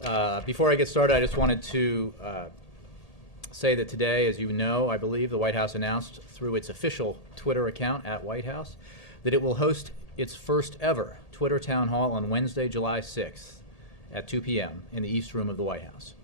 Before I get started, I just wanted to say that today, as you know, I believe, the White House announced through its official Twitter account at White House that it will host its first ever Twitter town hall on Wednesday, July 6th at 2 p.m. in the East Room of the White House.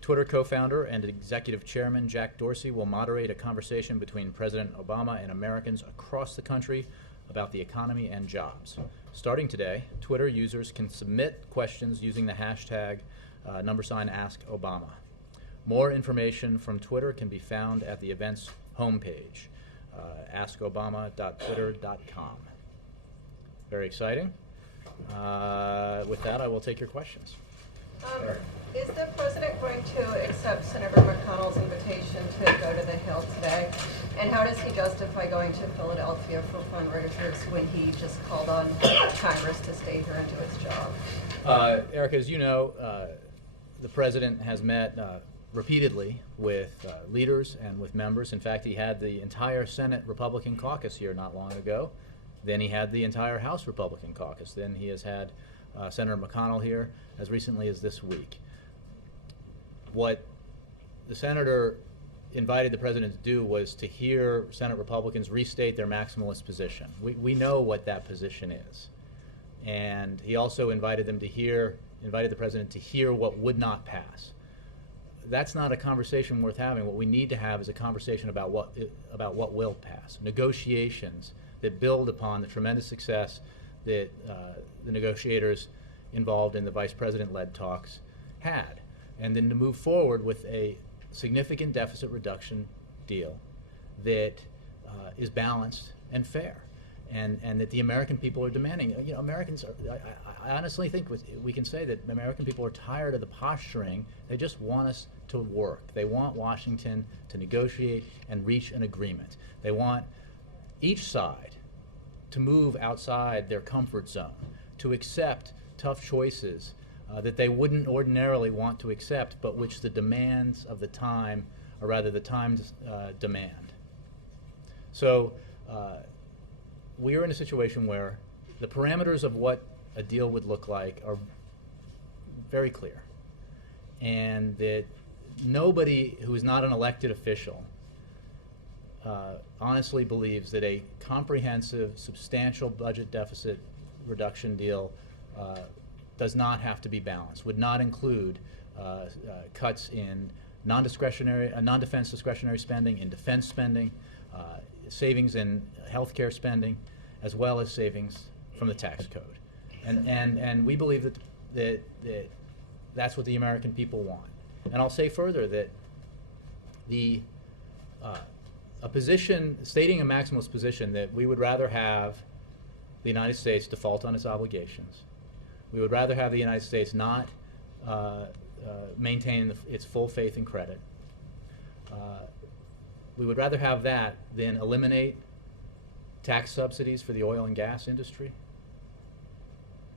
Twitter co-founder and executive chairman Jack Dorsey will moderate a conversation between President Obama and Americans across the country about the economy and jobs. Starting today, Twitter users can submit questions using the hashtag #AskObama. More information from Twitter can be found at the event's homepage, askobama.twitter.com. Very exciting. With that, I will take your questions. Is the president going to accept Senator McConnell's invitation to go to the Hill today? And how does he justify going to Philadelphia for fundraisers when he just called on Congress to stay here and do its job? Erica, as you know, the president has met repeatedly with leaders and with members. In fact, he had the entire Senate Republican caucus here not long ago. Then he had the entire House Republican caucus. Then he has had Senator McConnell here as recently as this week. What the senator invited the president to do was to hear Senate Republicans restate their maximalist position. We know what that position is. And he also invited the president to hear what would not pass. That's not a conversation worth having. What we need to have is a conversation about what will pass. Negotiations that build upon the tremendous success that the negotiators involved in the vice president-led talks had, and then to move forward with a significant deficit reduction deal that is balanced and fair, and that the American people are demanding. You know, Americans are, I honestly think we can say that American people are tired of the posturing. They just want us to work. They want Washington to negotiate and reach an agreement. They want each side to move outside their comfort zone, to accept tough choices that they wouldn't ordinarily want to accept, but which the demands of the time, or rather the times demand. So we are in a situation where the parameters of what a deal would look like are very clear, and that nobody who is not an elected official honestly believes that a comprehensive, substantial budget deficit reduction deal does not have to be balanced, would not include cuts in non-defense discretionary spending, in defense spending, savings in healthcare spending, as well as savings from the tax code. And we believe that's what the American people want. And I'll say further that a position, stating a maximalist position, that we would rather have the United States default on its obligations. We would rather have the United States not maintain its full faith and credit. We would rather have that than eliminate tax subsidies for the oil and gas industry,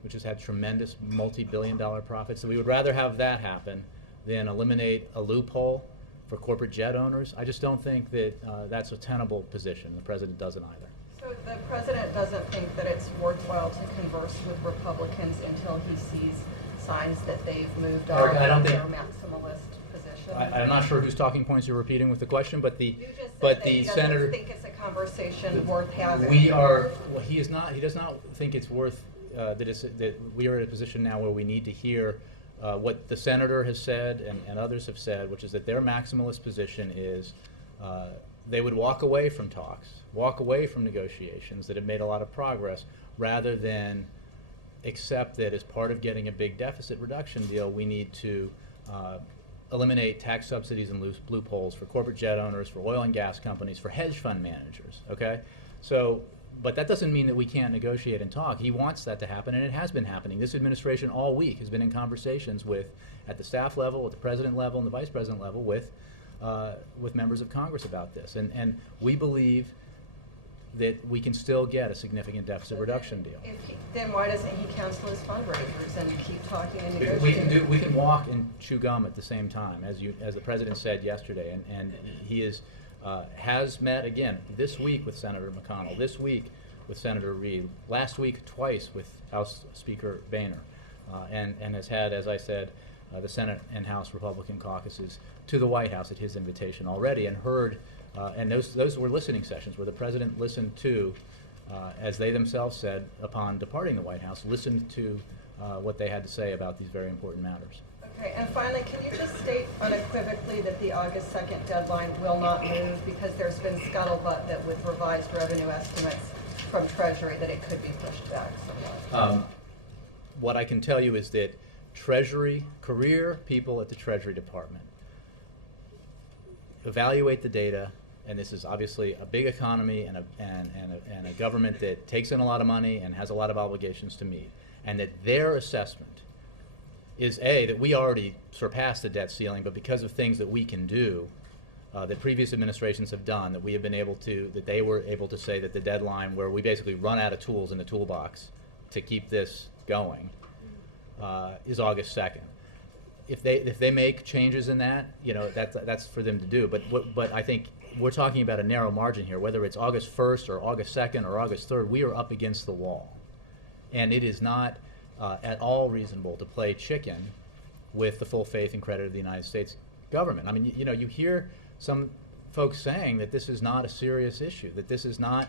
which has had tremendous multi-billion-dollar profits. So we would rather have that happen than eliminate a loophole for corporate jet owners. I just don't think that that's a tenable position. The president doesn't either. So the president doesn't think that it's worthwhile to converse with Republicans until he sees signs that they've moved on from their maximalist position? I'm not sure whose talking points you're repeating with the question, but you just said he doesn't think it's a conversation worth having. He does not think it's worth that we are in a position now where we need to hear what the senator has said and others have said, which is that their maximalist position is they would walk away from talks, walk away from negotiations that have made a lot of progress, rather than accept that as part of getting a big deficit reduction deal, we need to eliminate tax subsidies and loopholes for corporate jet owners, for oil and gas companies, for hedge fund managers, okay? So, but that doesn't mean that we can't negotiate and talk. He wants that to happen, and it has been happening. This administration all week has been in conversations at the staff level, at the president level, and the vice president level with members of Congress about this. And we believe that we can still get a significant deficit reduction deal. Then why doesn't he cancel his fundraisers and keep talking and negotiating? We can walk and chew gum at the same time, as the president said yesterday, and he has met again this week with Senator McConnell, this week with Senator Reid, last week twice with House Speaker Boehner, and has had, as I said, the Senate and House Republican caucuses to the White House at his invitation already, and heard, and those were listening sessions where the president listened to, as they themselves said, upon departing the White House, listened to what they had to say about these very important matters. Okay, and finally, can you just state unequivocally that the August 2nd deadline will not move, because there's been scuttlebutt that with revised revenue estimates from Treasury that it could be pushed back somewhat? What I can tell you is that Treasury, career people at the Treasury Department evaluate the data, and this is obviously a big economy and a government that takes in a lot of money and has a lot of obligations to meet, and that their assessment is that we already surpassed the debt ceiling, but because of things that we can do, that previous administrations have done, that we have been able to, that they were able to say that the deadline where we basically run out of tools in the toolbox to keep this going is August 2nd. If they make changes in that, that's for them to do. But I think we're talking about a narrow margin here. Whether it's August 1st or August 2nd or August 3rd, we are up against the wall, and it is not at all reasonable to play chicken with the full faith and credit of the United States government. I mean, you hear some folks saying that this is not a serious issue, that this is not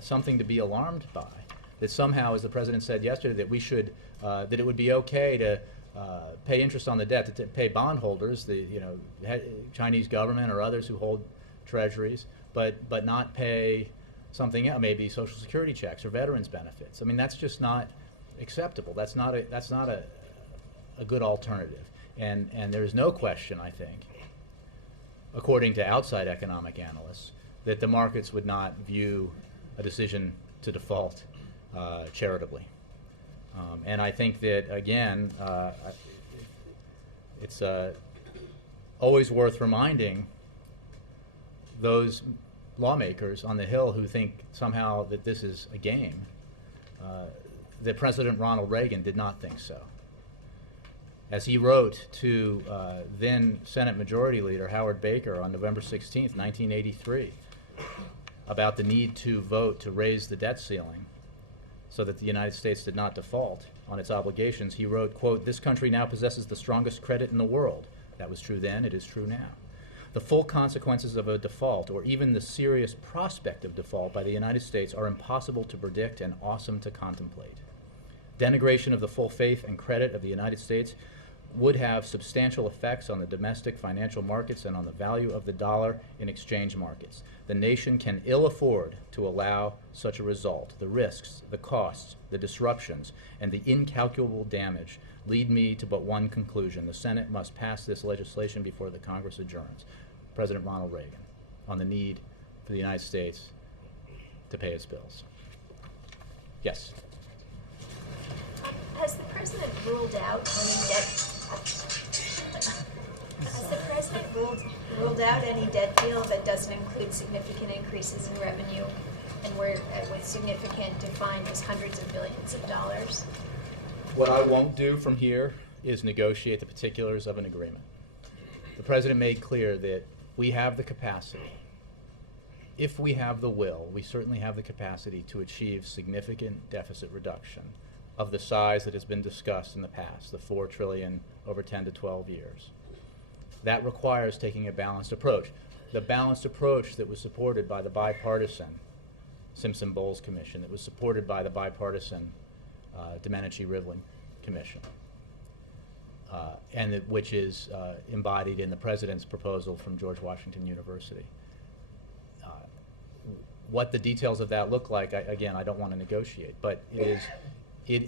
something to be alarmed by, that somehow, as the president said yesterday, that we should, that it would be okay to pay interest on the debt, to pay bondholders, the Chinese government or others who hold treasuries, but not pay something else, maybe Social Security checks or veterans benefits. I mean, that's just not acceptable. That's not a good alternative. And there's no question, I think, according to outside economic analysts, that the markets would not view a decision to default charitably. And I think that, again, it's always worth reminding those lawmakers on the Hill who think somehow that this is a game, that President Ronald Reagan did not think so. As he wrote to then Senate Majority Leader Howard Baker on November 16th, 1983, about the need to vote to raise the debt ceiling so that the United States did not default on its obligations, he wrote, quote, "This country now possesses the strongest credit in the world." That was true then, it is true now. "The full consequences of a default, or even the serious prospect of default by the United States, are impossible to predict and awesome to contemplate. Denigration of the full faith and credit of the United States would have substantial effects on the domestic financial markets and on the value of the dollar in exchange markets. The nation can ill afford to allow such a result. The risks, the costs, the disruptions, and the incalculable damage lead me to but one conclusion. The Senate must pass this legislation before the Congress adjourns." President Ronald Reagan, on the need for the United States to pay its bills. Yes? Has the president ruled out any debt? Has the president ruled out any debt deal that doesn't include significant increases in revenue, and where with significant defined as hundreds of billions of dollars? What I won't do from here is negotiate the particulars of an agreement. The president made clear that we have the capacity. If we have the will, we certainly have the capacity to achieve significant deficit reduction of the size that has been discussed in the past, the $4 trillion over 10 to 12 years. That requires taking a balanced approach. The balanced approach that was supported by the bipartisan Simpson-Bowles Commission, that was supported by the bipartisan Domenici-Rivlin Commission, and which is embodied in the president's proposal from George Washington University. What the details of that look like, again, I don't want to negotiate, but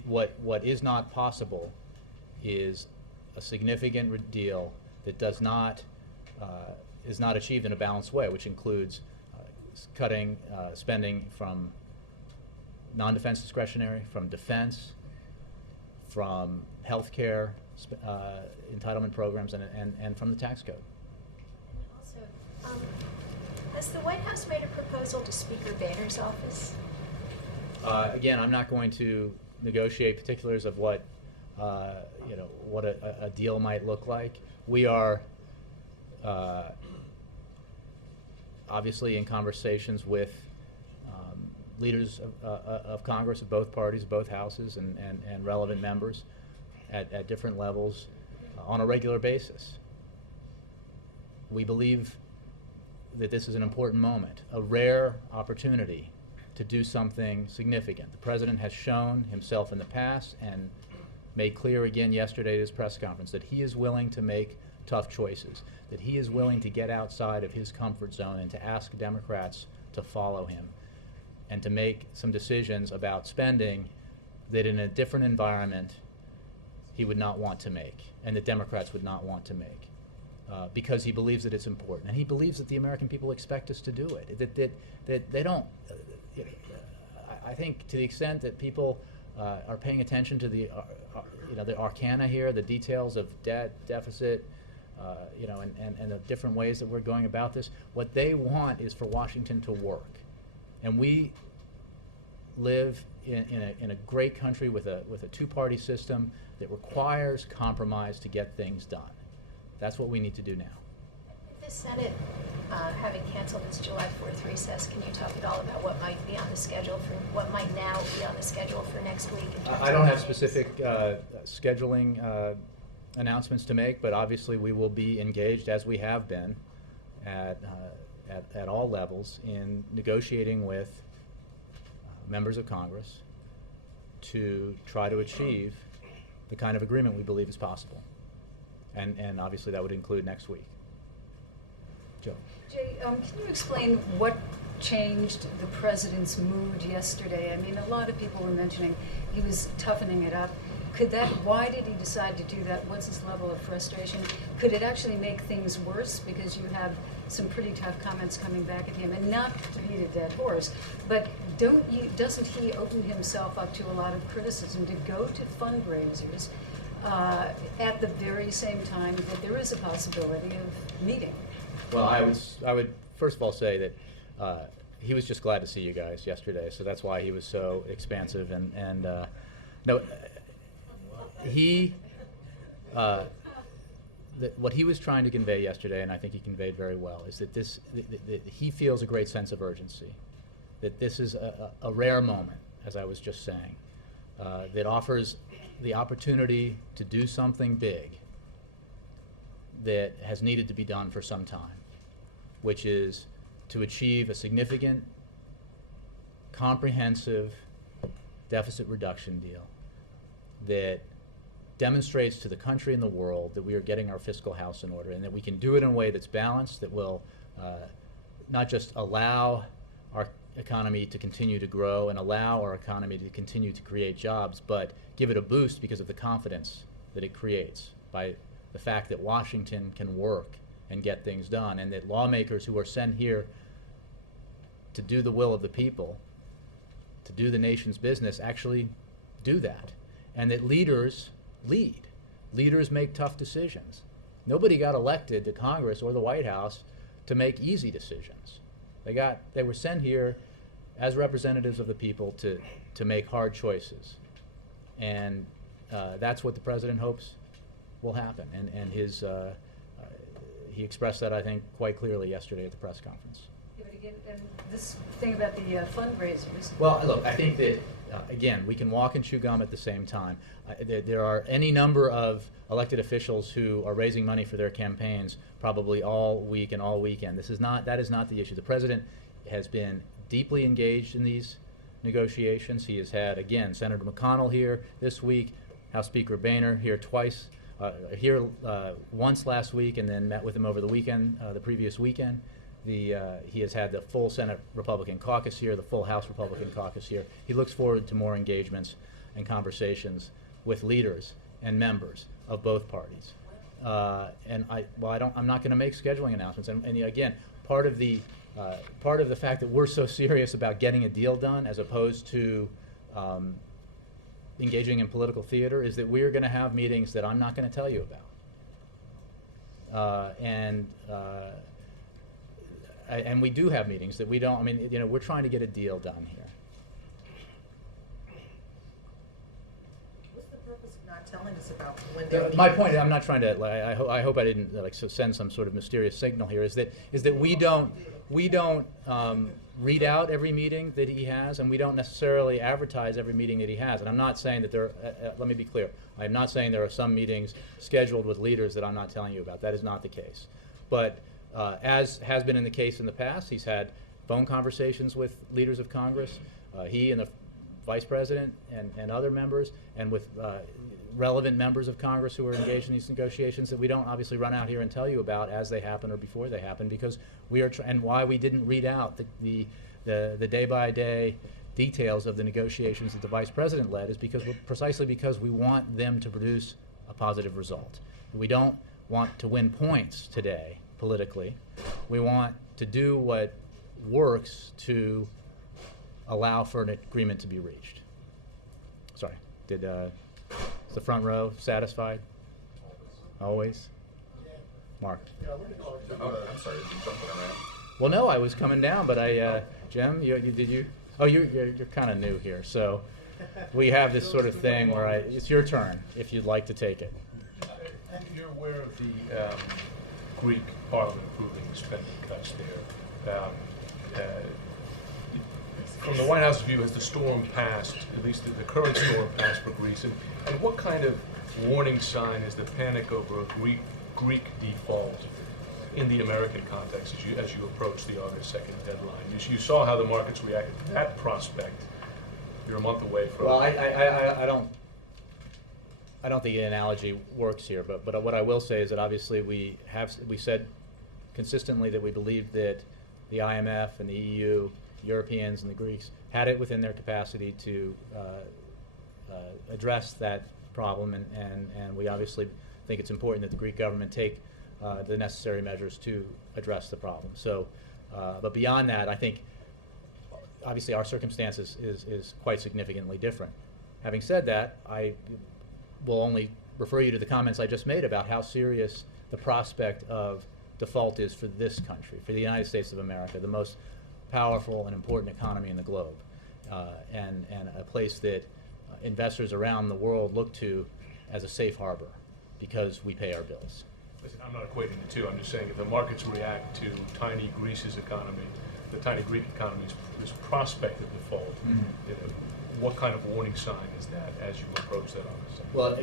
what is not possible is a significant deal that is not achieved in a balanced way, which includes cutting spending from non-defense discretionary, from defense, from healthcare entitlement programs, and from the tax code. And also, has the White House made a proposal to Speaker Boehner's office? Again, I'm not going to negotiate particulars of what what a deal might look like. We are obviously in conversations with leaders of Congress of both parties, both houses, and relevant members, at different levels on a regular basis. We believe that this is an important moment, a rare opportunity to do something significant. The President has shown himself in the past and made clear again yesterday at his press conference that he is willing to make tough choices, that he is willing to get outside of his comfort zone and to ask Democrats to follow him and to make some decisions about spending that in a different environment he would not want to make and that Democrats would not want to make. Because he believes that it's important, and he believes that the American people expect us to do it. That they don't. I think to the extent that people are paying attention to the the arcana here, the details of debt, deficit, and the different ways that we're going about this, what they want is for Washington to work, and we live in a great country with a two-party system that requires compromise to get things done. That's what we need to do now. With the Senate having canceled its July 4th recess, can you talk at all about what might be on the schedule for what might now be on the schedule for next week? In terms I don't of have meetings? specific scheduling announcements to make, but obviously we will be engaged, as we have been, at all levels in negotiating with members of Congress to try to achieve the kind of agreement we believe is possible. And obviously that would include next week. Joe. Jay, can you explain what changed the president's mood yesterday? I mean, a lot of people were mentioning he was toughening it up. Why did he decide to do that? What's his level of frustration? Could it actually make things worse because you have some pretty tough comments coming back at him? And not to beat a dead horse, but doesn't he open himself up to a lot of criticism to go to fundraisers at the very same time that there is a possibility of meeting? Well, I would first of all say that he was just glad to see you guys yesterday, so that's why he was so expansive. And no, what he was trying to convey yesterday, and I think he conveyed very well, is that that he feels a great sense of urgency, that this is a rare moment, as I was just saying, that offers the opportunity to do something big that has needed to be done for some time, which is to achieve a significant, comprehensive deficit reduction deal that demonstrates to the country and the world that we are getting our fiscal house in order and that we can do it in a way that's balanced, that will not just allow our economy to continue to grow and allow our economy to continue to create jobs, but give it a boost because of the confidence that it creates by the fact that Washington can work and get things done, and that lawmakers who are sent here to do the will of the people, to do the nation's business, actually do that, and that leaders lead. Leaders make tough decisions. Nobody got elected to Congress or the White House to make easy decisions. They were sent here as representatives of the people to make hard choices, and that's what the president hopes will happen. And he expressed that, I think, quite clearly yesterday at the press conference. Yeah, but again, and this thing about the fundraisers. Well, look, I think that, again, we can walk and chew gum at the same time. There are any number of elected officials who are raising money for their campaigns probably all week and all weekend. That is not the issue. The president has been deeply engaged in these negotiations. He has had, again, Senator McConnell here this week, House Speaker Boehner here twice, once last week, and then met with him over the weekend, the previous weekend. He has had the full Senate Republican caucus here, the full House Republican caucus here. He looks forward to more engagements and conversations with leaders and members of both parties. I'm not going to make scheduling announcements. And again, part of the fact that we're so serious about getting a deal done, as opposed to engaging in political theater, is that we're going to have meetings that I'm not going to tell you about. And we do have meetings that we don't. I mean, we're trying to get a deal done here. What's the purpose of not telling us about when they're My meeting? point, I'm not trying to. I hope I didn't send some sort of mysterious signal here. Is that we don't read out every meeting that he has, and we don't necessarily advertise every meeting that he has. And I'm not saying that there, let me be clear, I'm not saying there are some meetings scheduled with leaders that I'm not telling you about. That is not the case. But as has been in the case in the past, he's had phone conversations with leaders of Congress, he and the Vice President and other members, and with relevant members of Congress who are engaged in these negotiations that we don't obviously run out here and tell you about as they happen or before they happen, because we are and why we didn't read out the day-by-day details of the negotiations that the Vice President led is precisely because we want them to produce a positive result. We don't want to win points today politically. We want to do what works to allow for an agreement to be reached. Sorry, is the front row satisfied? Always? Mark? I'm sorry, did you jump around? Well, no, I was coming down, but Jim, did you? Oh, you're kind of new here, so we have this sort of thing where it's your turn if you'd like to take it. You're aware of the Greek Parliament approving spending cuts there. From the White House's view, has the storm passed, at least the current storm passed for Greece? And what kind of warning sign is the panic over a Greek default in the American context as you approach the August 2nd deadline? You saw how the markets reacted to that prospect. You're a month away from... Well, I don't think the analogy works here, but what I will say is that obviously we said consistently that we believe that the IMF and the EU, Europeans and the Greeks, had it within their capacity to address that problem, and we obviously think it's important that the Greek government take the necessary measures to address the problem. So, but beyond that, I think obviously our circumstances is quite significantly different. Having said that, I will only refer you to the comments I just made about how serious the prospect of default is for this country, for the United States of America, the most powerful and important economy in the globe, and a place that investors around the world look to as a safe harbor because we pay our bills. Listen, I'm not equating the two. I'm just saying if the markets react to tiny Greece's economy, the tiny Greek economy's this prospect of default, what kind of warning sign is that as you approach that August? Well,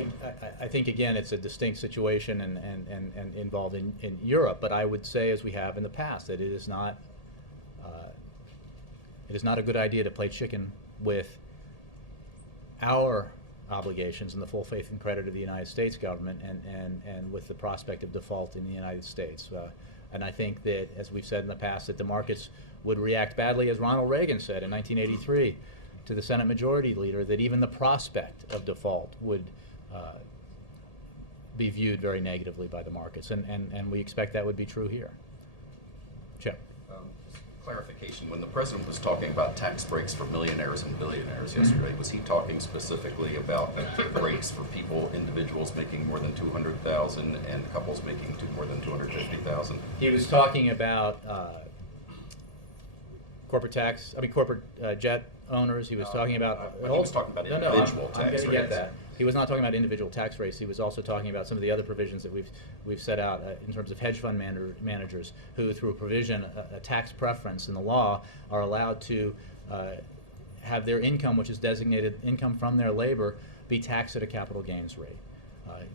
I think again it's a distinct situation and involved in Europe, but I would say, as we have in the past, that it is not a good idea to play chicken with our obligations and the full faith and credit of the United States government and with the prospect of default in the United States. And I think that, as we've said in the past, that the markets would react badly, as Ronald Reagan said in 1983 to the Senate Majority Leader, that even the prospect of default would be viewed very negatively by the markets. And we expect that would be true here. Chip. Clarification, when the president was talking about tax breaks for millionaires and billionaires yesterday, was he talking specifically about breaks for people, individuals making more than $200,000 and couples making more than $250,000? He was talking about corporate jet owners. He was talking about... he was talking about individual tax rates. I'm going to get that. He was not talking about individual tax rates. He was also talking about some of the other provisions that we've set out in terms of hedge fund managers who, through a provision, a tax preference in the law, are allowed to have their income, which is designated income from their labor, be taxed at a capital gains rate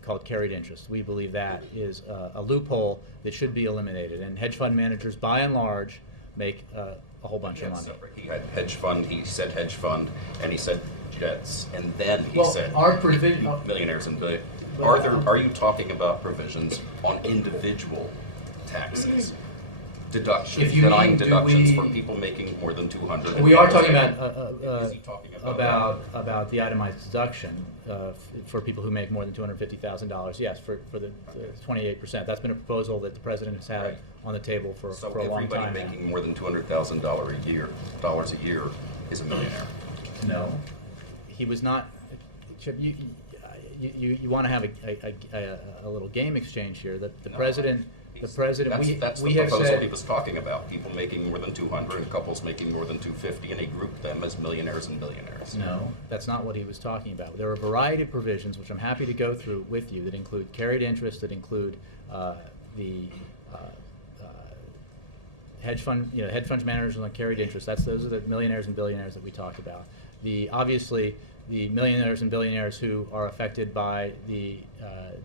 called carried interest. We believe that is a loophole that should be eliminated. And hedge fund managers, by and large, make a whole bunch of money. He had hedge fund, he said hedge fund, and he said jets, and then he said our provision, millionaires and billionaires. Are you talking about provisions on individual taxes? Deductions, denying deductions for people making more than $200,000. We are talking about about the itemized deduction for people who make more than $250,000. Yes, for the 28%. That's been a proposal that the president has had on the table for a long time. So everybody making more than $200,000 a year is a millionaire. No, he was not. Chip, you want to have a little game exchange here. The president. The president. That's the proposal he was talking about. People making more than 200 and couples making more than 250, and he grouped them as millionaires and billionaires. No, that's not what he was talking about. There are a variety of provisions, which I'm happy to go through with you, that include carried interest, that include the hedge fund managers on carried interest. Those are the millionaires and billionaires that we talked about. Obviously, the millionaires and billionaires who are affected by the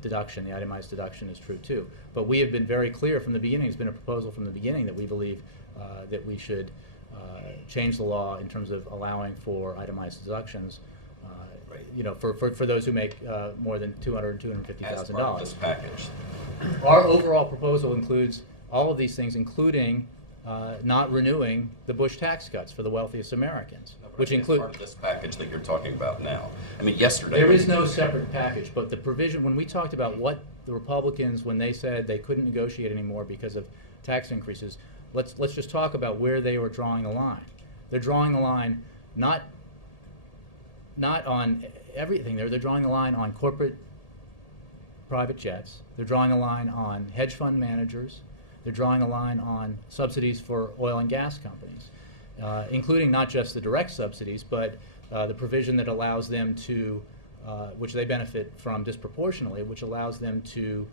deduction, the itemized deduction, is true too. But we have been very clear from the beginning. It's been a proposal from the beginning that we believe that we should change the law in terms of allowing for itemized deductions. For those who make more than $250,000. As part of this package. Our overall proposal includes all of these things, including not renewing the Bush tax cuts for the wealthiest Americans, which include part of this package that you're talking about now. I mean, yesterday there is no separate package, but the provision when we talked about what the Republicans, when they said they couldn't negotiate anymore because of tax increases, let's just talk about where they were drawing the line. They're drawing the line not on everything. They're drawing the line on corporate private jets. They're drawing a line on hedge fund managers. They're drawing a line on subsidies for oil and gas companies, including not just the direct subsidies, but the provision that allows them to, which they benefit from disproportionately, which allows them to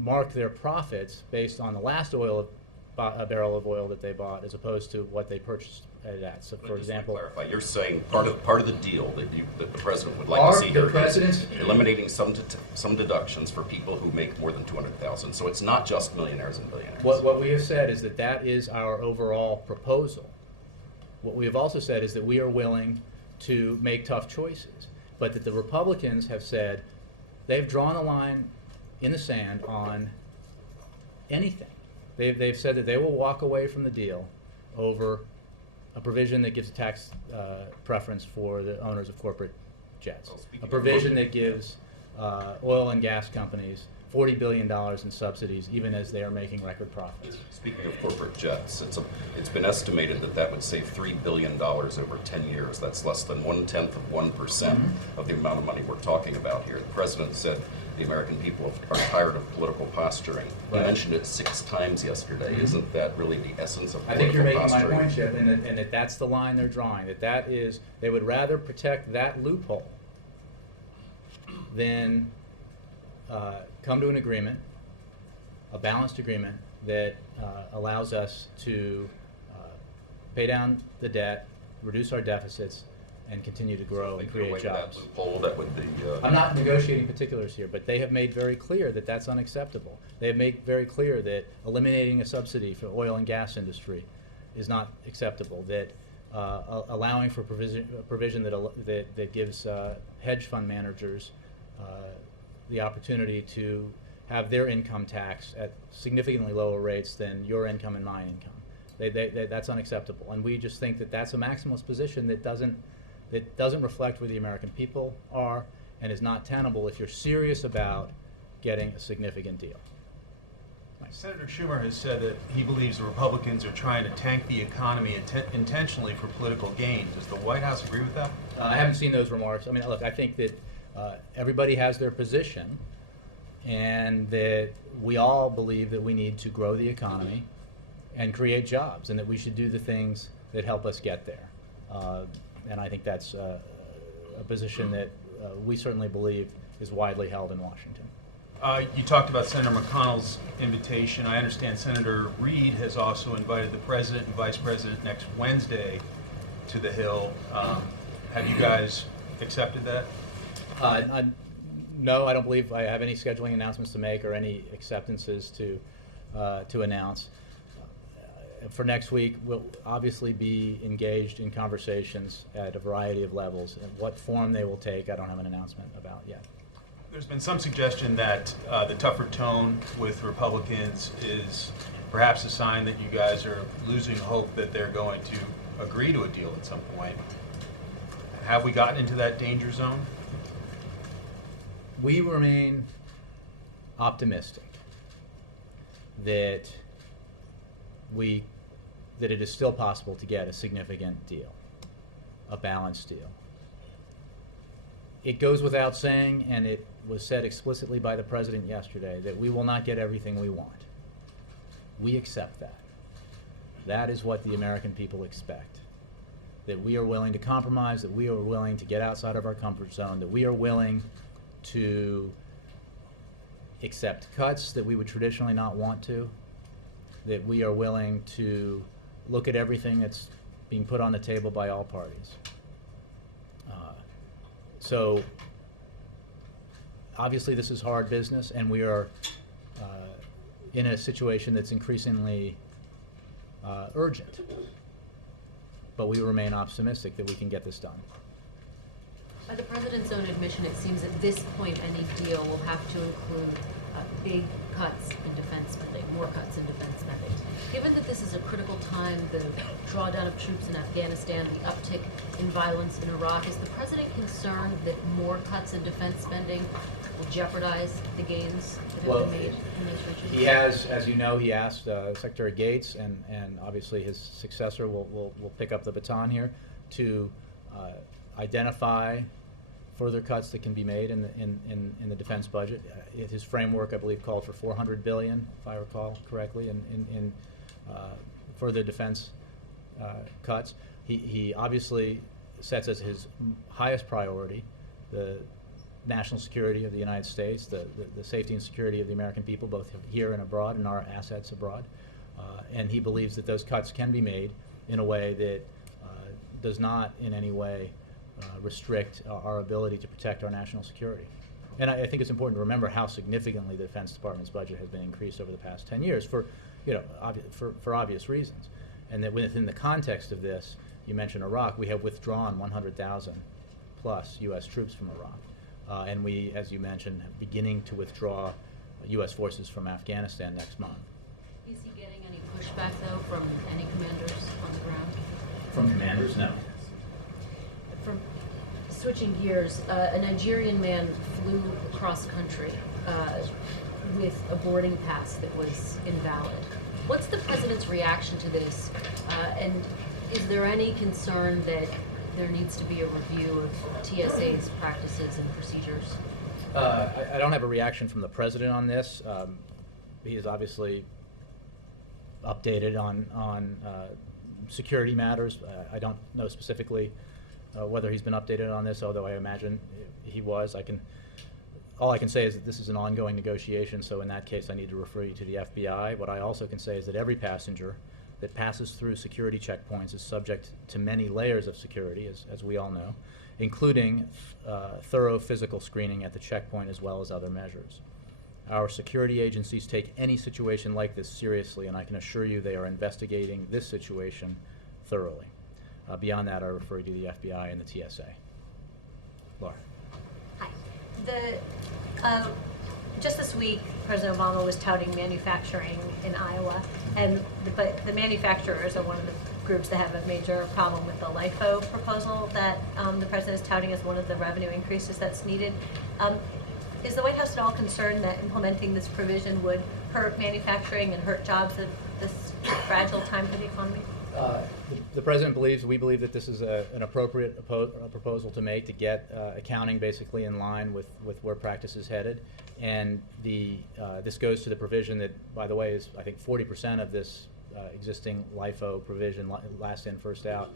mark their profits based on the last a barrel of oil that they bought, as opposed to what they purchased it at. So, for example, to clarify, you're saying part of the deal that the president would like to see here is eliminating some deductions for people who make more than $200,000. So it's not just millionaires and billionaires. What we have said is that is our overall proposal. What we have also said is that we are willing to make tough choices, but that the Republicans have said they've drawn a line in the sand on anything. They've said that they will walk away from the deal over a provision that gives a tax preference for the owners of corporate jets, a provision that gives oil and gas companies $40 billion in subsidies, even as they are making record profits. Speaking of corporate jets, it's been estimated that would save $3 billion over 10 years. That's less than 1/10 of 1% of the amount of money we're talking about here. The president said the American people are tired of political posturing. He mentioned it 6 times yesterday. Isn't that really the essence of political posturing? I think you're making my point, Chip, and that's the line they're drawing. That is, they would rather protect that loophole than come to an agreement, a balanced agreement that allows us to pay down the debt, reduce our deficits, and continue to grow and create jobs. That would be, I'm not negotiating particulars here, but they have made very clear that that's unacceptable. They have made very clear that eliminating a subsidy for the oil and gas industry is not acceptable, that allowing for provision that gives hedge fund managers the opportunity to have their income taxed at significantly lower rates than your income and my income. That's unacceptable, and we just think that that's a maximalist position that doesn't reflect where the American people are and is not tenable if you're serious about getting a significant deal. Thanks. Senator Schumer has said that he believes the Republicans are trying to tank the economy intentionally for political gain. Does the White House agree with that? I haven't seen those remarks. I mean, look, I think that everybody has their position, and that we all believe that we need to grow the economy and create jobs, and that we should do the things that help us get there. And I think that's a position that we certainly believe is widely held in Washington. You talked about Senator McConnell's invitation. I understand Senator Reid has also invited the President and Vice President next Wednesday to the Hill. Have you guys accepted that? No, I don't believe I have any scheduling announcements to make or any acceptances to announce. For next week, we'll obviously be engaged in conversations at a variety of levels. And what form they will take, I don't have an announcement about yet. There's been some suggestion that the tougher tone with Republicans is perhaps a sign that you guys are losing hope that they're going to agree to a deal at some point. Have we gotten into that danger zone? We remain optimistic that it is still possible to get a significant deal, a balanced deal. It goes without saying, and it was said explicitly by the President yesterday, that we will not get everything we want. We accept that. That is what the American people expect. That we are willing to compromise, that we are willing to get outside of our comfort zone, that we are willing to accept cuts that we would traditionally not want to, that we are willing to look at everything that's being put on the table by all parties. So obviously this is hard business, and we are in a situation that's increasingly urgent. But we remain optimistic that we can get this done. By the President's own admission, it seems at this point any deal will have to include big cuts in defense spending, more cuts in defense spending. Given that this is a critical time, the drawdown of troops in Afghanistan, the uptick in violence in Iraq, is the President concerned that more cuts in defense spending will jeopardize the gains that have been made in those regions? He has, as you know, he asked Secretary Gates, and obviously his successor will pick up the baton here, to identify further cuts that can be made in the defense budget. His framework, I believe, called for $400 billion, if I recall correctly, in further defense cuts. He obviously sets as his highest priority the national security of the United States, the safety and security of the American people, both here and abroad, and our assets abroad. And he believes that those cuts can be made in a way that does not in any way restrict our ability to protect our national security. And I think it's important to remember how significantly the Defense Department's budget has been increased over the past 10 years for obvious reasons. And that within the context of this, you mentioned Iraq, we have withdrawn 100,000 plus U.S. troops from Iraq. And we, as you mentioned, are beginning to withdraw U.S. forces from Afghanistan next month. Is he getting any pushback, though, from any commanders on the ground? From commanders, no. From switching gears, a Nigerian man flew across country with a boarding pass that was invalid. What's the President's reaction to this? And is there any concern that there needs to be a review of TSA's practices and procedures? I don't have a reaction from the President on this. He is obviously updated on security matters. I don't know specifically whether he's been updated on this, although I imagine he was. All I can say is that this is an ongoing negotiation, so in that case I need to refer you to the FBI. What I also can say is that every passenger that passes through security checkpoints is subject to many layers of security, as we all know, including thorough physical screening at the checkpoint as well as other measures. Our security agencies take any situation like this seriously, and I can assure you they are investigating this situation thoroughly. Beyond that, I refer you to the FBI and the TSA. Laura. Hi. Just this week, President Obama was touting manufacturing in Iowa, but the manufacturers are one of the groups that have a major problem with the LIFO proposal that the President is touting as one of the revenue increases that's needed. Is the White House at all concerned that implementing this provision would hurt manufacturing and hurt jobs at this fragile time for the economy? The President we believe that this is an appropriate proposal to make to get accounting basically in line with where practice is headed. And this goes to the provision that, by the way, is I think 40% of this existing LIFO provision, last in, first out.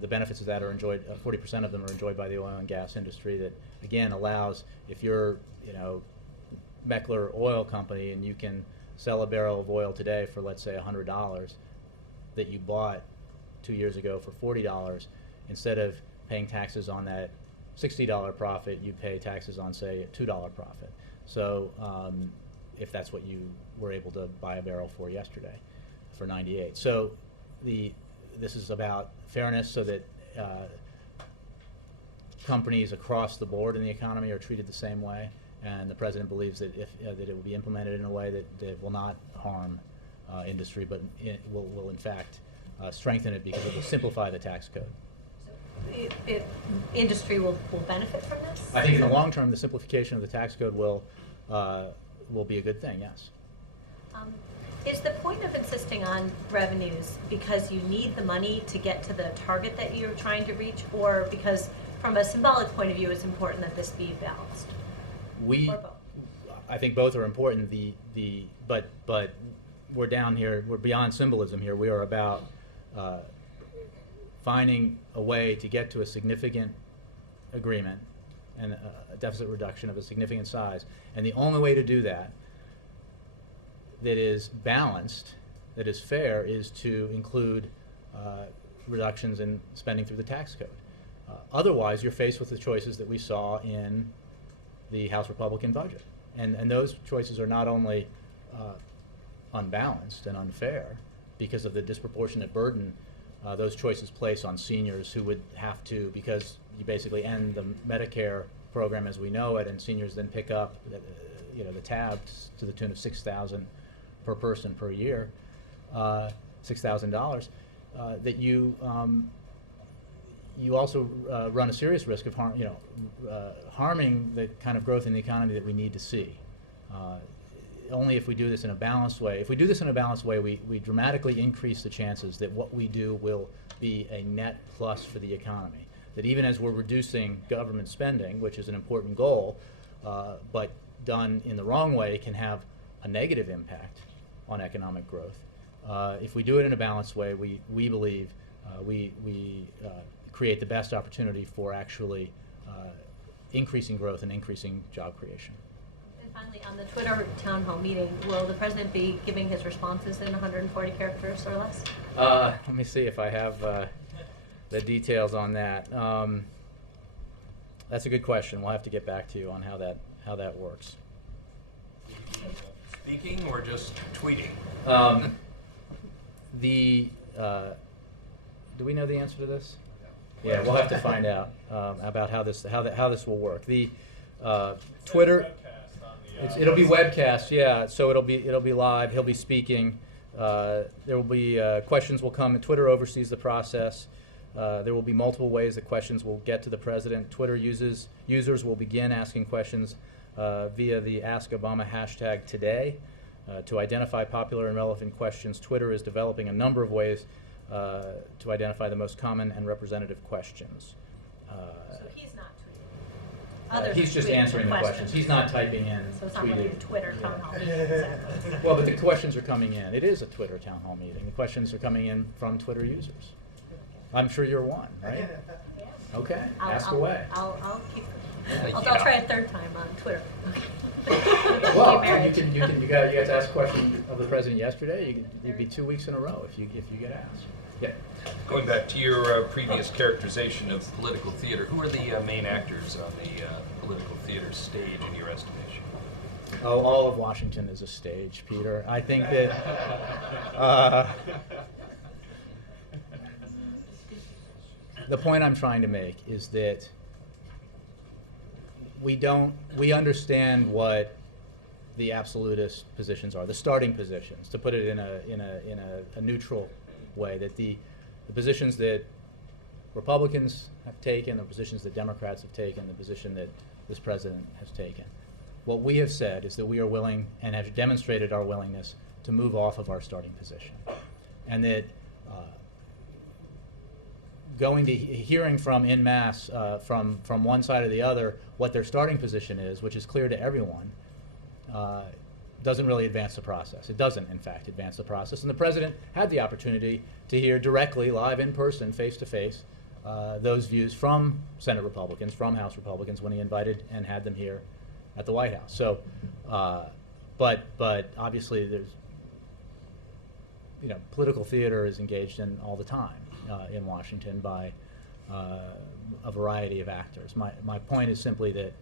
The benefits of that are enjoyed, 40% of them are enjoyed by the oil and gas industry. That again allows, if you're, Meckler Oil Company and you can sell a barrel of oil today for, let's say, $100 that you bought 2 years ago for $40, instead of paying taxes on that $60 profit, you pay taxes on, say, a $2 profit. So if that's what you were able to buy a barrel for yesterday for 98. So this is about fairness so that companies across the board in the economy are treated the same way. And the President believes that that it will be implemented in a way that will not harm industry, but will in fact strengthen it because it will simplify the tax code. So industry will benefit from this? I think in the long term, the simplification of the tax code will be a good thing, yes. Is the point of insisting on revenues because you need the money to get to the target that you're trying to reach, or because from a symbolic point of view it's important that this be balanced? Or both? I think both are important. But we're down here. We're beyond symbolism here. We are about finding a way to get to a significant agreement and a deficit reduction of a significant size. And the only way to do that that is balanced, that is fair, is to include reductions in spending through the tax code. Otherwise, you're faced with the choices that we saw in the House Republican budget. And those choices are not only unbalanced and unfair because of the disproportionate burden those choices place on seniors who would have to, because you basically end the Medicare program as we know it, and seniors then pick up the tabs to the tune of $6,000 per person per year, $6,000, that you also run a serious risk of harming the kind of growth in the economy that we need to see. Only if we do this in a balanced way. If we do this in a balanced way, we dramatically increase the chances that what we do will be a net plus for the economy. That even as we're reducing government spending, which is an important goal, but done in the wrong way can have a negative impact on economic growth. If we do it in a balanced way, we believe we create the best opportunity for actually increasing growth and increasing job creation. And finally, on the Twitter town hall meeting, will the president be giving his responses in 140 characters or less? Let me see if I have the details on that. That's a good question. We'll have to get back to you on how that works. Speaking or just tweeting? Do we know the answer to this? Yeah, we'll have to find out about how this will work. The Twitter, it'll be webcast. Yeah, so it'll be live. Will be speaking. There will be questions will come. And Twitter oversees the process. There will be multiple ways that questions will get to the president. Twitter users will begin asking questions via the Ask Obama hashtag today. To identify popular and relevant questions, Twitter is developing a number of ways to identify the most common and representative questions. So he's not tweeting. Others He's are just tweeting answering the questions. He's not typing in, So it's not tweeting. really a Twitter town hall meeting, exactly. Well, but the questions are coming in. It is a Twitter town hall meeting. The questions are coming in from Twitter users. I'm sure you're one, right? Yeah. Okay, I'll- ask I'll- away. I'll keep. Yeah. I'll try a third time on Twitter. Well, Marriage. you got to ask a question of the president yesterday. You'd be 2 weeks in a row if you get asked. Yeah. Going back to your previous characterization of political theater, who are the main actors on the political theater stage in your estimation? Oh, all of Washington is a stage, Peter. I think that the point I'm trying to make is that we understand what the absolutist positions are, the starting positions, to put it in a neutral way, that the positions that Republicans have taken, the positions that Democrats have taken, the position that this president has taken. What we have said is that we are willing and have demonstrated our willingness to move off of our starting position. And that going to hearing from en masse from one side or the other what their starting position is, which is clear to everyone, doesn't really advance the process. It doesn't, in fact, advance the process. And the president had the opportunity to hear directly, live in person, face to face, those views from Senate Republicans, from House Republicans, when he invited and had them here at the White House. So, but obviously there's, political theater is engaged in all the time in Washington by a variety of actors. My point is simply that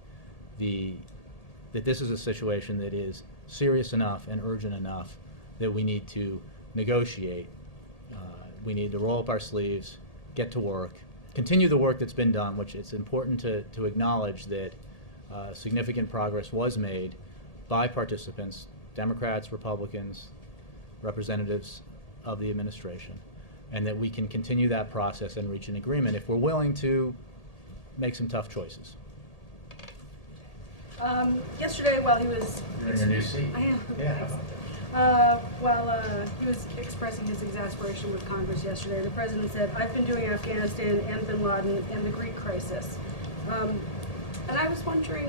that this is a situation that is serious enough and urgent enough that we need to negotiate. We need to roll up our sleeves, get to work, continue the work that's been done, which it's important to acknowledge that significant progress was made by participants, Democrats, Republicans, representatives of the administration, and that we can continue that process and reach an agreement if we're willing to make some tough choices. Yesterday, while he was... You're in your new seat. I am. Yeah. Thanks. While he was expressing his exasperation with Congress yesterday, the president said, "I've been doing Afghanistan and bin Laden and the Greek crisis." And I was wondering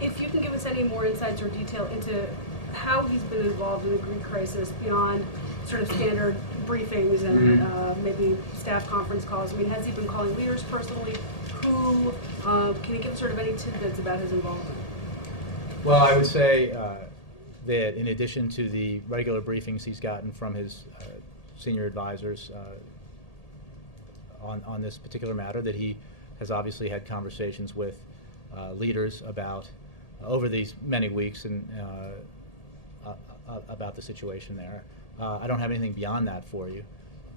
if you can give us any more insights or detail into how he's been involved in the Greek crisis beyond sort of standard briefings and maybe staff conference calls. I mean, has he been calling leaders personally? Who? Can you give sort of any tidbits about his involvement? Well, I would say that in addition to the regular briefings he's gotten from his senior advisors on this particular matter, that he has obviously had conversations with leaders about over these many weeks and about the situation there. I don't have anything beyond that for you,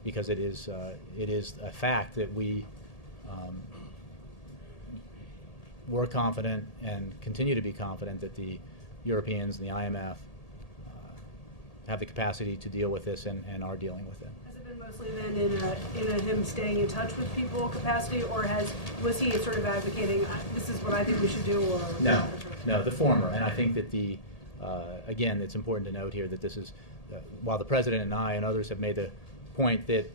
because it is a fact that we were confident and continue to be confident that the Europeans and the IMF have the capacity to deal with this and are dealing with it. Has it been mostly then in a him staying in touch with people capacity, or was he sort of advocating, this is what I think we should do, or? No, the former. And I think that again, it's important to note here that this is, while the President and I and others have made the point that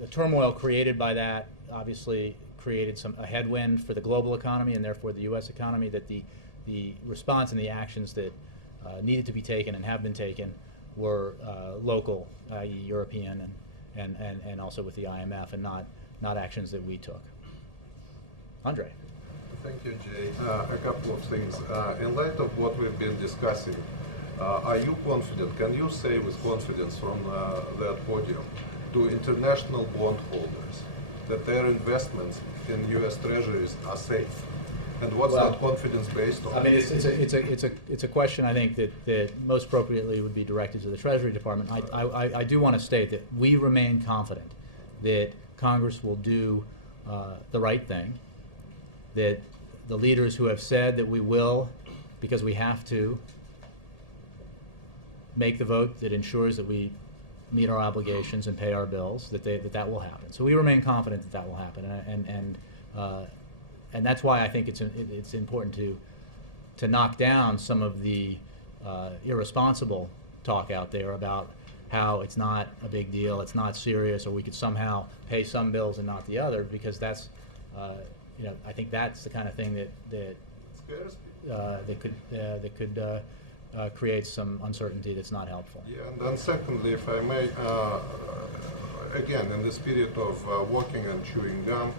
the turmoil created by that obviously created a headwind for the global economy and therefore the U.S. economy, that the response and the actions that needed to be taken and have been taken were local, i.e. European, and also with the IMF, and not actions that we took. Andre. Thank you, Jay. A couple of things. In light of what we've been discussing, are you confident, can you say with confidence from that podium to international bondholders that their investments in U.S. Treasuries are safe? And what's that confidence based on? I mean, it's a question I think that most appropriately would be directed to the Treasury Department. I do want to state that we remain confident that Congress will do the right thing, that the leaders who have said that we will, because we have to, make the vote that ensures that we meet our obligations and pay our bills, that will happen. So we remain confident that will happen, and that's why I think it's important to knock down some of the irresponsible talk out there about how it's not a big deal, it's not serious, or we could somehow pay some bills and not the other, because that's I think that's the kind of thing that could create some uncertainty that's not helpful. Yeah, and then secondly, if I may, again, in the spirit of walking and chewing gum,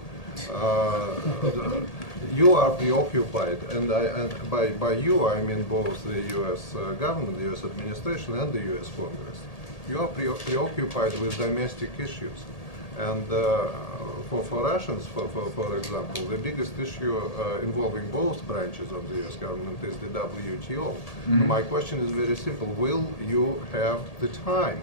you are preoccupied, and by you I mean both the U.S. government, the U.S. administration, and the U.S. Congress. You are preoccupied with domestic issues, and for Russians, for example, the biggest issue involving both branches of the U.S. government is the WTO. Mm-hmm. My question is very simple: will you have the time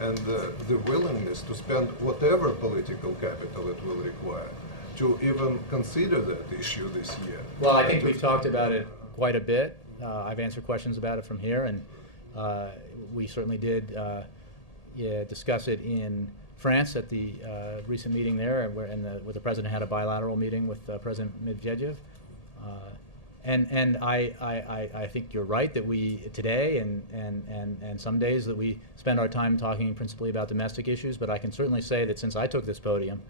and the willingness to spend whatever political capital it will require to even consider that issue this year? Well, I think we've talked about it quite a bit. I've answered questions about it from here, and we certainly did discuss it in France at the recent meeting there, where the President had a bilateral meeting with President Medvedev. And I think you're right that we today and some days that we spend our time talking principally about domestic issues, but I can certainly say that since I took this podium,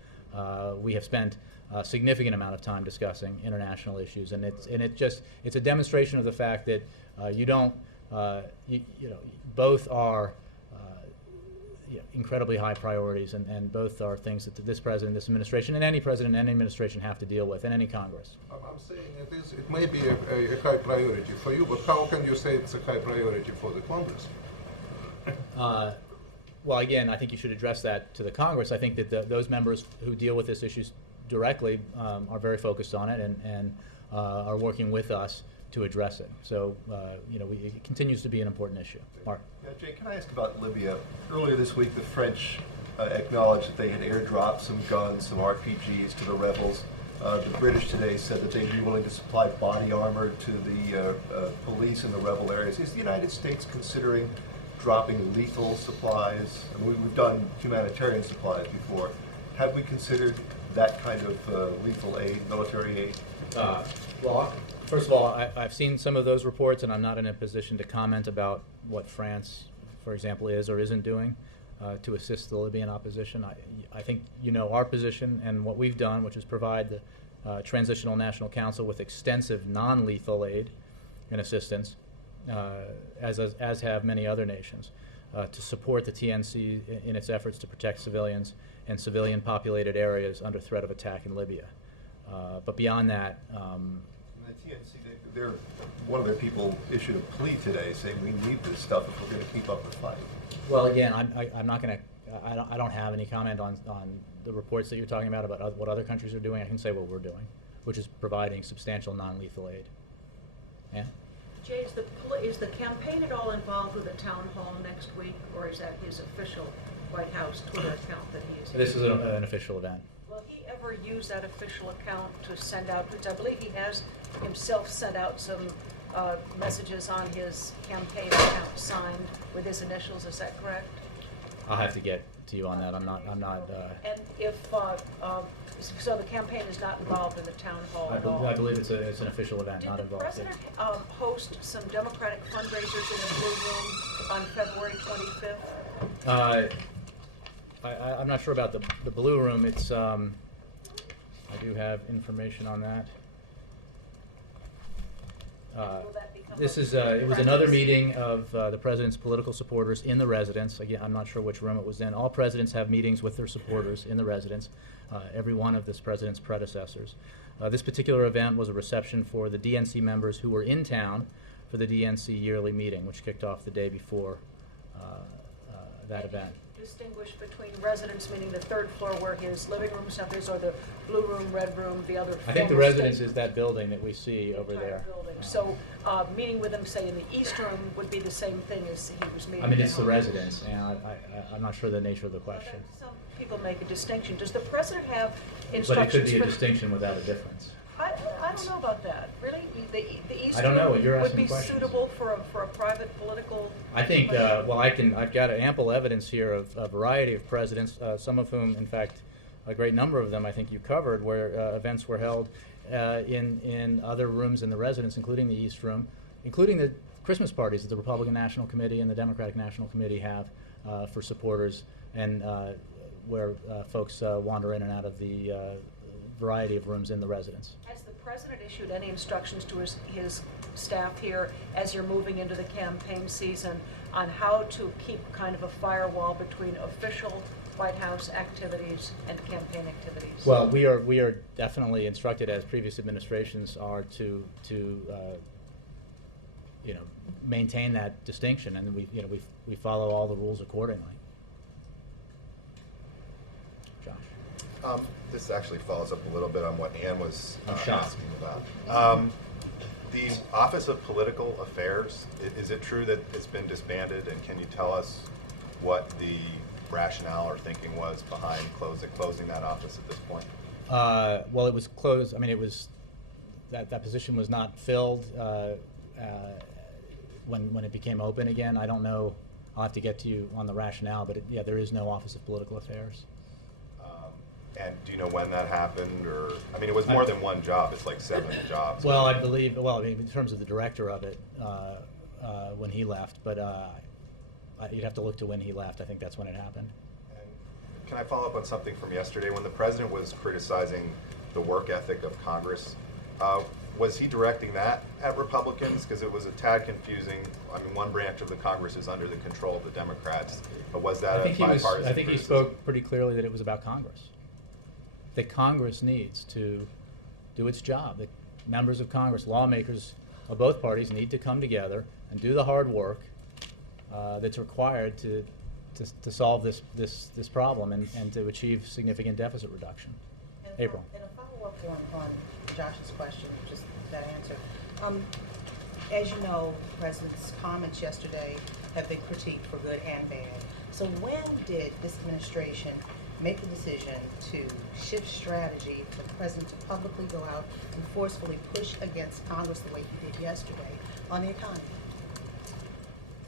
we have spent a significant amount of time discussing international issues, and it's a demonstration of the fact that both are incredibly high priorities, and both are things that this president, this administration, and any president, any administration have to deal with, and any Congress. I'm saying it may be a high priority for you, but how can you say it's a high priority for the Congress? Well, again, I think you should address that to the Congress. I think that those members who deal with this issues directly are very focused on it and are working with us to address it. So, it continues to be an important issue. Mark. Yeah, Jay, can I ask about Libya? Earlier this week, the French acknowledged that they had airdropped some guns, some RPGs to the rebels. The British today said that they'd be willing to supply body armor to the police in the rebel areas. Is the United States considering dropping lethal supplies? I mean, we've done humanitarian supplies before. Have we considered that kind of lethal aid, military aid? Well, first of all, I've seen some of those reports, and I'm not in a position to comment about what France, for example, is or isn't doing to assist the Libyan opposition. I think you know our position and what we've done, which is provide the Transitional National Council with extensive non-lethal aid and assistance, as have many other nations, to support the TNC in its efforts to protect civilians and civilian-populated areas under threat of attack in Libya. But beyond that, the TNC, one of their people issued a plea today saying we need this stuff if we're going to keep up the fight. Well, again, I'm not going to. I don't have any comment on the reports that you're talking about what other countries are doing. I can say what we're doing, which is providing substantial non-lethal aid. Yeah. Jay, is the campaign at all involved with a town hall next week, or is that his official White House Twitter account that he is? This is an official event. Will he ever use that official account to send out, which I believe he has himself sent out some messages on his campaign account signed with his initials, is that correct? I'll have to get to you on that. I'm not. And if, so the campaign is not involved in the town hall at all? I believe it's an official event, not involved. Did the President host some Democratic fundraisers in the Blue Room on February 25th? I'm not sure about the Blue Room. It's I do have information on that. It was another meeting of the president's political supporters in the residence. Again, I'm not sure which room it was in. All presidents have meetings with their supporters in the residence, every one of this president's predecessors. This particular event was a reception for the DNC members who were in town for the DNC yearly meeting, which kicked off the day before that event. Distinguish between residence, meaning the third floor where his living room stuff is, or the blue room, red room, the other? I think the residence is that building that we see over there. So meeting with him, say, in the east room would be the same thing as he was meeting? I mean, it's the residence, and I'm not sure the nature of the question. Some people make a distinction. Does the president have instructions? But it could be a distinction without a difference. I don't know about that. Really? The east I don't know. room You're would asking be questions. suitable for a private political? I think, well, I've got ample evidence here of a variety of presidents, some of whom, in fact, a great number of them I think you covered, where events were held in other rooms in the residence, including the East Room, including the Christmas parties that the Republican National Committee and the Democratic National Committee have for supporters, and where folks wander in and out of the variety of rooms in the residence. Has the president issued any instructions to his staff here as you're moving into the campaign season on how to keep kind of a firewall between official White House activities and campaign activities? Well, we are definitely instructed, as previous administrations are, to maintain that distinction, and we follow all the rules accordingly. Josh. This actually follows up a little bit on what Ann was I'm asking about. The Office of Political Affairs, is it true that it's been disbanded, and can you tell us what the rationale or thinking was behind closing that office at this point? Well, it was closed. I mean, it was that position was not filled when it became open again. I don't know. I'll have to get to you on the rationale, but yeah, there is no Office of Political Affairs. And do you know when that happened, or I mean, it was more than one job. It's like 7 jobs. Well, I believe. Well, I mean, in terms of the director of it, when he left, but you'd have to look to when he left. I think that's when it happened. And can I follow up on something from yesterday when the president was criticizing the work ethic of Congress? Was he directing that at Republicans? Because it was a tad confusing. I mean, one branch of the Congress is under the control of the Democrats, but was that a bipartisan I think he criticism? spoke pretty clearly that it was about Congress. That Congress needs to do its job. That members of Congress, lawmakers of both parties, need to come together and do the hard work that's required to solve this problem and to achieve significant deficit reduction. April. And a follow-up on Josh's question, just that answer. As you know, the President's comments yesterday have been critiqued for good and bad. So when did this administration make the decision to shift strategy for the President to publicly go out and forcefully push against Congress the way he did yesterday on the economy?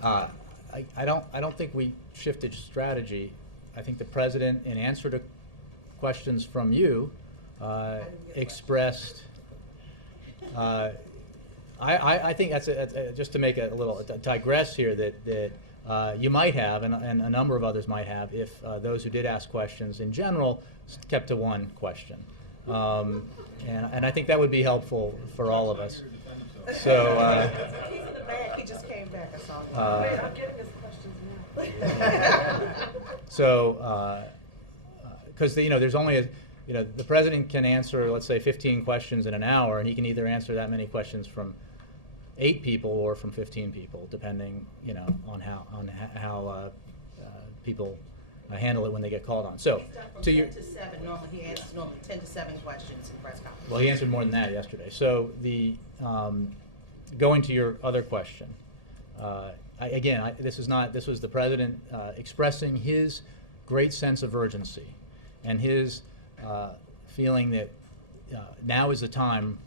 I don't think we shifted strategy. I think the President, in answer to questions from you, expressed. I think that's just to make a little digress here that you might have, and a number of others might have, if those who did ask questions in general kept to one question, and I think that would be helpful for all of us. So. He's in the back. He just came back. I saw him. I'm getting his questions now. So, because there's only you know, the president can answer, let's say, 15 questions in an hour, and he can either answer that many questions from 8 people or from 15 people, depending, you know, on how people handle it when they get called on. So, He's done from to 10 your to 7. Normally, he answers 10 to 7 questions in press conference. well, he answered more than that yesterday. So the going to your other question, this was the president expressing his great sense of urgency and his feeling that now is the time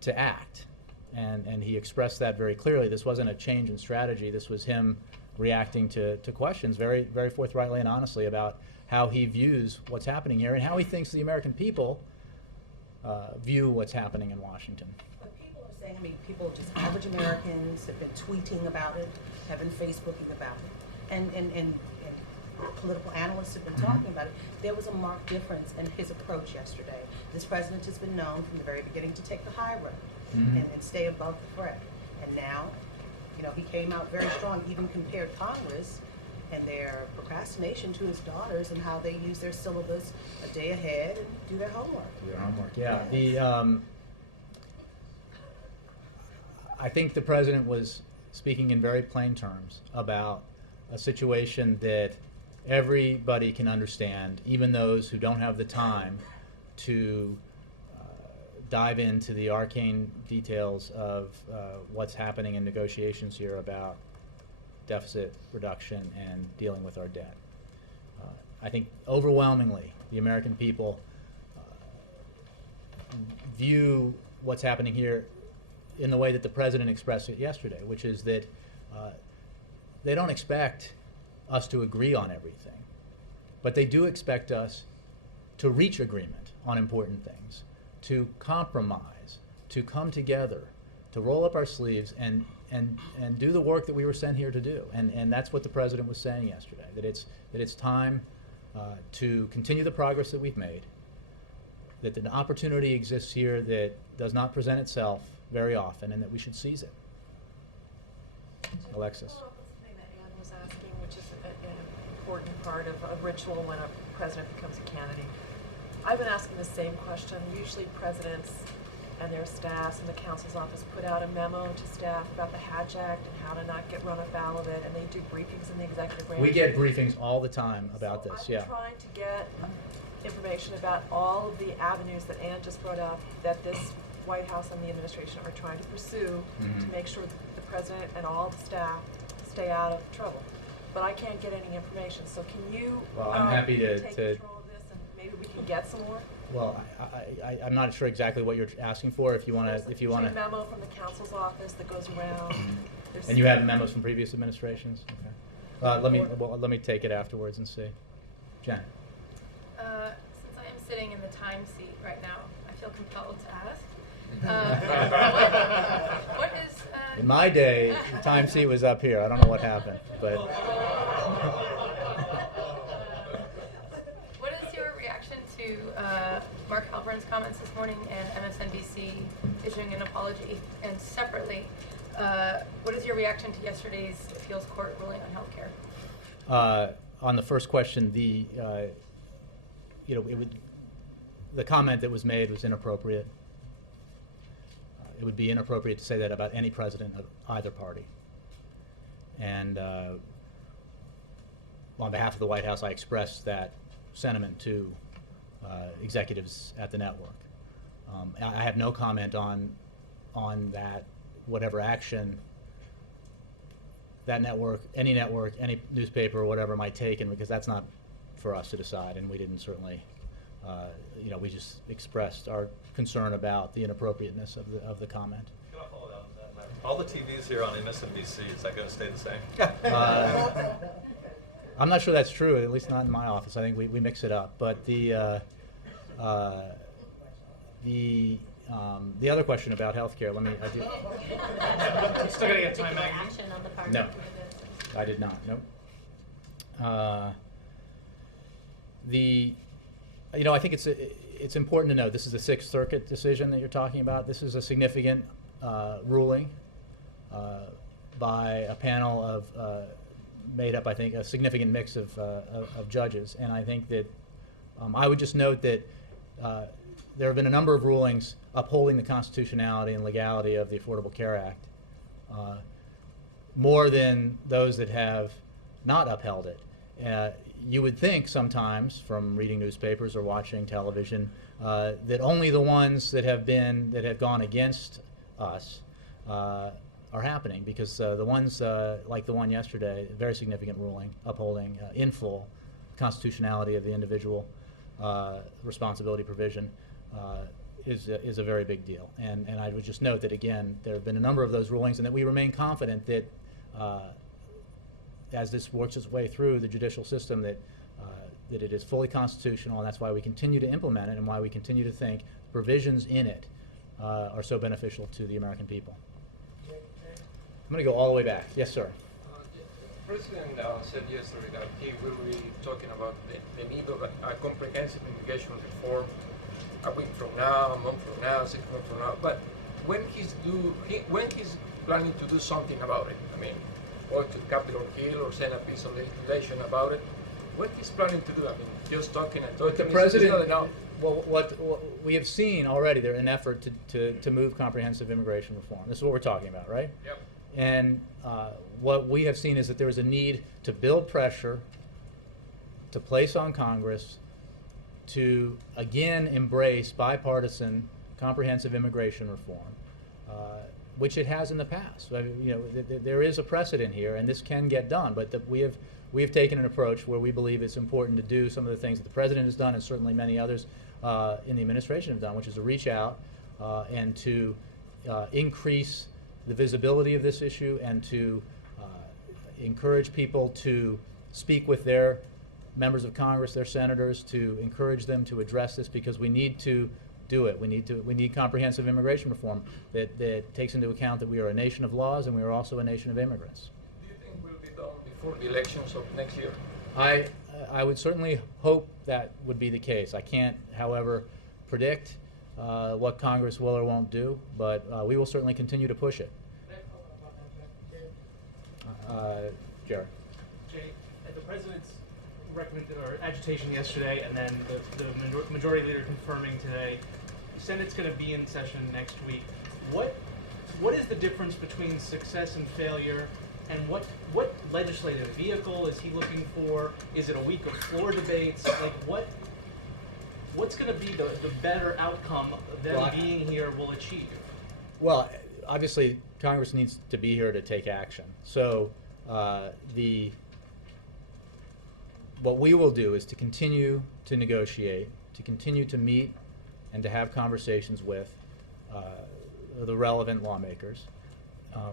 to act, and he expressed that very clearly. This wasn't a change in strategy. This was him reacting to questions very, very forthrightly and honestly about how he views what's happening here and how he thinks the American people view what's happening in Washington. But people are saying, I mean, people, just average Americans have been tweeting about it, have been Facebooking about it, and political analysts have been talking about it. There was a marked difference in his approach yesterday. This president has been known from the very beginning to take the high road and stay above the threat. And now, you know, he came out very strong, even compared Congress and their procrastination to his daughters and how they use their syllabus a day ahead and do their homework. Yeah. The I think the president was speaking in very plain terms about a situation that everybody can understand, even those who don't have the time to dive into the arcane details of what's happening in negotiations here about deficit reduction and dealing with our debt. I think overwhelmingly the American people view what's happening here in the way that the president expressed it yesterday, which is that they don't expect us to agree on everything, but they do expect us to reach agreement on important things, to compromise, to come together, to roll up our sleeves and do the work that we were sent here to do. And that's what the president was saying yesterday, that it's time to continue the progress that we've made, that an opportunity exists here that does not present itself very often, and that we should seize it. Alexis. Something that Ann was asking, which is an important part of a ritual when a president becomes a candidate. I've been asking the same question. Usually presidents and their staffs in the counsel's office put out a memo to staff about the Hatch Act and how to not get run afoul of it, and they do briefings in the executive branch. We get briefings all the time about this, I'm trying to get information about all of the avenues that Ann just brought up that this White House and the administration are trying to pursue to make sure that the president and all the staff stay out of trouble. But I can't get any information, so can you I'm happy to take control of this and maybe we can get some more? Well, I'm not sure exactly what you're asking for. If you want to, There's a memo from the counsel's office that goes around. And you have memos from previous administrations. Okay. Let me take it afterwards and see. Jen. Since I am sitting in the time seat right now, I feel compelled to ask. What is? In my day, the time seat was up here. I don't know what happened, but. What is your reaction to Mark Halpern's comments this morning and MSNBC issuing an apology? And separately, what is your reaction to yesterday's appeals court ruling on healthcare? On the first question, the comment that was made was inappropriate. It would be inappropriate to say that about any president of either party. And on behalf of the White House, I expressed that sentiment to executives at the network. I have no comment on that, whatever action that network, any newspaper or whatever might take, and because that's not for us to decide, and we didn't certainly, we just expressed our concern about the inappropriateness of the comment. Can I follow that on that? All the TVs here on MSNBC, is that going to stay the same? I'm not sure that's true, at least not in my office. I think we mix it up. But the other question about healthcare, Still gonna get Time Magazine? Action on the part No, of the I did not. Nope. I think it's important to know this is a Sixth Circuit decision that you're talking about. This is a significant ruling by a panel of made up, I think, a significant mix of judges, and I think that I would just note that there have been a number of rulings upholding the constitutionality and legality of the Affordable Care Act, more than those that have not upheld it. You would think sometimes, from reading newspapers or watching television, that only the ones that have gone against us are happening, because the ones like the one yesterday, a very significant ruling upholding in full constitutionality of the individual responsibility provision, is a very big deal. And I would just note that, again, there have been a number of those rulings, and that we remain confident that as this works its way through the judicial system, that it is fully constitutional, and that's why we continue to implement it, and why we continue to think provisions in it are so beneficial to the American people. I'm going to go all the way back. Yes, sir. The President said yesterday that he will be talking about the need of a comprehensive immigration reform a week from now, a month from now, 6 months from now. But when he's planning to do something about it, I mean, go to Capitol Hill or send a piece of legislation about it, what he's planning to do? I mean, just talking and talking. The president. Is not enough. Well, what we have seen already, there's an effort to move comprehensive immigration reform. This is what we're talking about, right? Yep. And what we have seen is that there is a need to build pressure, to place on Congress, to again embrace bipartisan comprehensive immigration reform, which it has in the past. I mean, there is a precedent here, and this can get done. But we have taken an approach where we believe it's important to do some of the things that the president has done, and certainly many others in the administration have done, which is to reach out and to increase the visibility of this issue, and to encourage people to speak with their members of Congress, their senators, to encourage them to address this, because we need to do it. We need comprehensive immigration reform that takes into account that we are a nation of laws, and we are also a nation of immigrants. Do you think will be done before the elections of next year? I would certainly hope that would be the case. I can't, however, predict what Congress will or won't do, but we will certainly continue to push it. Jared. Jay, the president's recommended or agitation yesterday, and then the majority leader confirming today, the Senate's going to be in session next week. What is the difference between success and failure, and what legislative vehicle is he looking for? Is it a week of floor debates? Like what's going to be the better outcome them being here will achieve? Well, obviously Congress needs to be here to take action. So what we will do is to continue to negotiate, to continue to meet and to have conversations with the relevant lawmakers.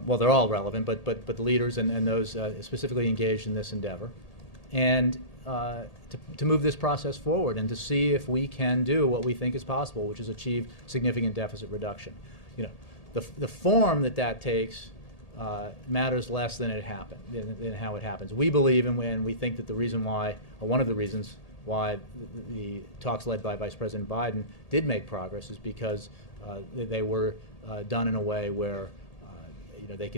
Well, they're all relevant, but the leaders and those specifically engaged in this endeavor, and to move this process forward, and to see if we can do what we think is possible, which is achieve significant deficit reduction. The form that takes matters less than than how it happens. We believe, and we think that the reason why, or one of the reasons why the talks led by Vice President Biden did make progress, is because they were done in a way where they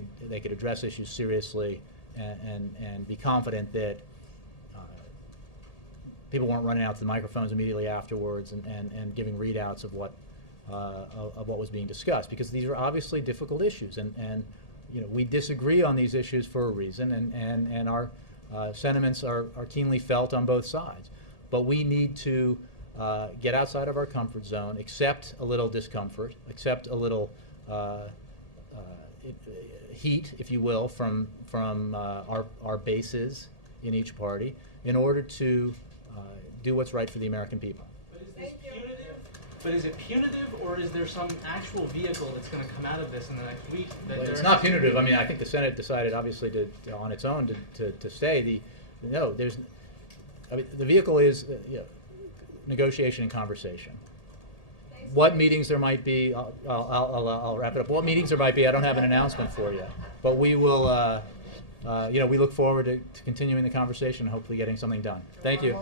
could address issues seriously and be confident that people weren't running out to the microphones immediately afterwards and giving readouts of what was being discussed, because these are obviously difficult issues, and we disagree on these issues for a reason, and our sentiments are keenly felt on both sides. But we need to get outside of our comfort zone, accept a little discomfort, accept a little heat, if you will, from our bases in each party, in order to do what's right for the American people. But is it punitive, or is there some actual vehicle that's going to come out of this in the next week? It's not punitive. I mean, I think the Senate decided, obviously, on its own to stay. The vehicle is negotiation and conversation. What meetings there might be, I'll wrap it up. What meetings there might be, I don't have an announcement for you. But we will, we look forward to continuing the conversation and hopefully getting something done. Thank you.